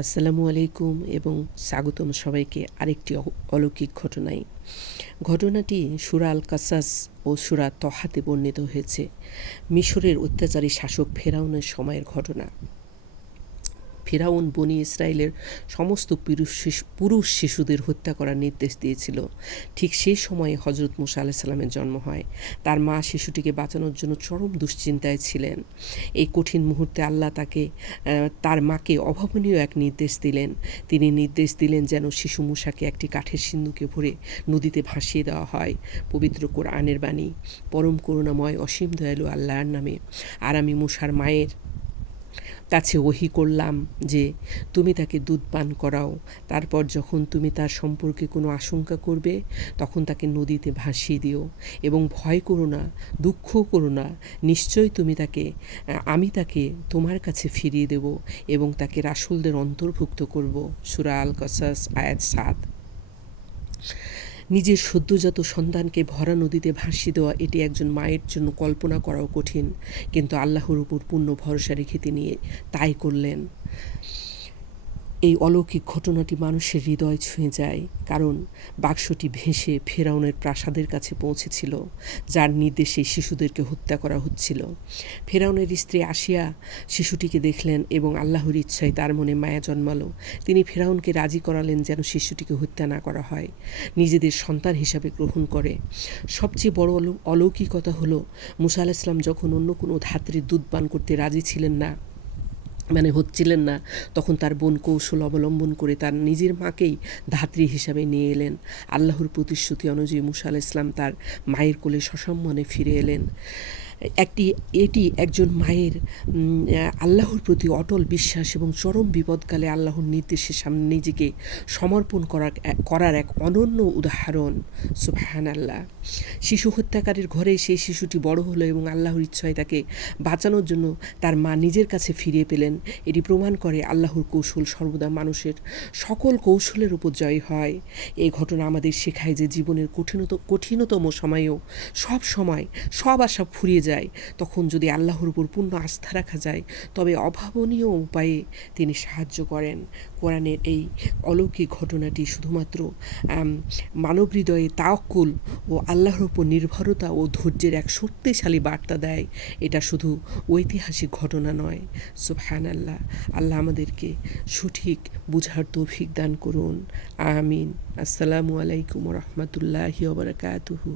আসসালামু আলাইকুম এবং স্বাগতম সবাইকে আরেকটি অলৌকিক ঘটনায়। ঘটনাটি সূরা আল কাসাস ও সূরা তহাতে বর্ণিত হয়েছে। মিশরের অত্যাচারী শাসক ফেরাউনের সময়ের ঘটনা। ফেরাউন বনি ইসরায়েলের সমস্ত পুরুষ শিশুদের হত্যা করার নির্দেশ দিয়েছিল। ঠিক সেই সময়ে হজরত মুসা আলাইহিস সালামের জন্ম হয়। তার মা শিশুটিকে বাঁচানোর জন্য চরম দুশ্চিন্তায় ছিলেন। এই কঠিন মুহূর্তে আল্লাহ তার মাকে অভাবনীয় এক নির্দেশ দিলেন। তিনি নির্দেশ দিলেন যেন শিশু মুসাকে একটি কাঠের সিন্দুকে ভরে নদীতে ভাসিয়ে দেওয়া হয়। পবিত্র কোরআনের বাণী, পরম করুণাময় অসীম দয়ালু আল্লাহর নামে। আর আমি মুসার মায়ের কাছে ওহী করলাম যে তুমি তাকে দুধ পান করাও। তারপর যখন তুমি তার সম্পর্কে কোনো আশঙ্কা করবে তখন তাকে নদীতে ভাসিয়ে দিও এবং ভয় করো না, দুঃখও করো না। নিশ্চয়ই আমি তাকে তোমার কাছে ফিরিয়ে দেব এবং তাকে রাসূলদের অন্তর্ভুক্ত করব। সূরা আল কাসাস আয়াত ৭। নিজের সদ্যজাত সন্তানকে ভরা নদীতে ভাসিয়ে দেওয়া এটি একজন মায়ের জন্য কল্পনা করাও কঠিন, কিন্তু আল্লাহর উপর পূর্ণ ভরসা রেখে তিনি তাই করলেন। এই অলৌকিক ঘটনাটি মানুষের হৃদয় ছুঁয়ে যায়, কারণ বাক্সটি ভেসে ফেরাউনের প্রাসাদের কাছে পৌঁছেছিল, যার নির্দেশে শিশুদেরকে হত্যা করা হচ্ছিল। ফেরাউনের স্ত্রী আসিয়া শিশুটিকে দেখলেন এবং আল্লাহর ইচ্ছায় তার মনে মায়া জন্মালো। তিনি ফেরাউনকে রাজি করালেন যেন শিশুটিকে হত্যা না করা হয়, নিজেদের সন্তান হিসাবে গ্রহণ করে। সবচেয়ে বড় অলৌকিকতা হলো, মুসা আলাইহিস সালাম যখন অন্য কোনো ধাত্রীর দুধ পান করতে রাজি ছিলেন না, তখন তার বোন কৌশল অবলম্বন করে তার নিজের মাকেই ধাত্রী হিসাবে নিয়ে এলেন। আল্লাহর প্রতিশ্রুতি অনুযায়ী মুসা আলাইহিস সালাম তার মায়ের কোলে সসম্মানে ফিরে এলেন। এটি একজন মায়ের আল্লাহর প্রতি অটল বিশ্বাস এবং চরম বিপদকালে আল্লাহর নির্দেশের সামনে নিজেকে সমর্পণ করার এক অনন্য উদাহরণ। সুবহানাল্লাহ। শিশু হত্যাকারীর ঘরে সেই শিশুটি বড় হলো এবং আল্লাহর ইচ্ছায় তাকে বাঁচানোর জন্য তার মা নিজের কাছে ফিরিয়ে পেলেন। এটি প্রমাণ করে আল্লাহর কৌশল সর্বদা মানুষের সকল কৌশলের উপর জয় হয়। এই ঘটনা আমাদের শেখায় যে জীবনের কঠিনতম সময়েও সব আশা ফুরিয়ে যায়। তখন যদি আল্লাহর উপর পূর্ণ আস্থা রাখা যায়, তবে অভাবনীয় উপায়ে তিনি সাহায্য করেন। কোরআনের এই অলৌকিক ঘটনাটি শুধুমাত্র মানব হৃদয়ে তাওয়াক্কুল ও আল্লাহর উপর নির্ভরতা ও ধৈর্যের এক শক্তিশালী বার্তা দেয়। এটা শুধু ঐতিহাসিক ঘটনা নয়। সুবহানাল্লাহ। আল্লাহ আমাদেরকে সঠিক বুঝার তৌফিক দান করুন। আমিন। আসসালামু আলাইকুম ওয়া রাহমাতুল্লাহি ওয়া বারাকাতুহু।